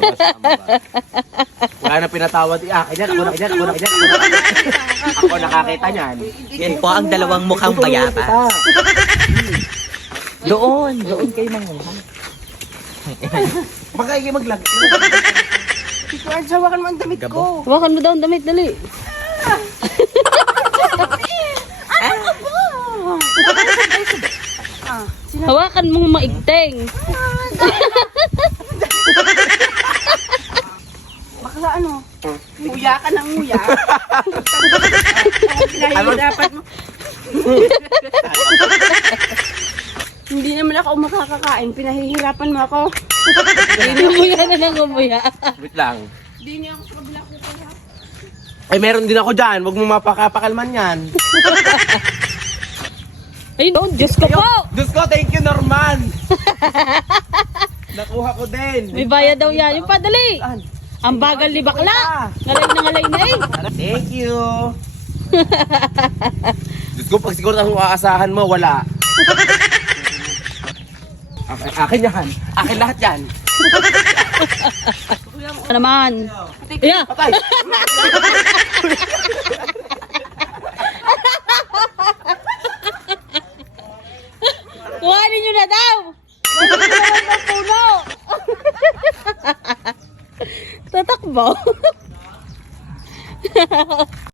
Masama ba? Wala na pinatawad. Akin yan, ako na yan, ako na yan, ako na yan. Ako nakakita niyan. Yan po ang dalawang mukhang bayabas. Doon kayo manguha. Baka kayo maglag. Si Kuya, hawakan mo ang damit ko. Hawakan mo daw ang damit, dali. Hawakan mong maigteng. Bakla ano? Nguya ka ng nguya. Pinahihirapan mo. Hindi naman ako makakakain. Pinahihirapan mo ako. Umuya na ng umuya. Wait lang. Hindi niya ako sa kabila ko pala. Ay, meron din ako dyan. Huwag mo mapakapakalman yan. Ayun, oh, Diyos ko po! Diyos ko, thank you, Norman. Nakuha ko din. May bayad daw yan. Yung padali. Ang bagal ni bakla. Ngalay na eh. Thank you. Diyos ko, pag siguro ang aasahan mo, wala. Akin yan. Akin lahat yan. Ano naman? Yeah. Patay. Kuhanin nyo na daw! Bakit naman ng puno? Tatakbo.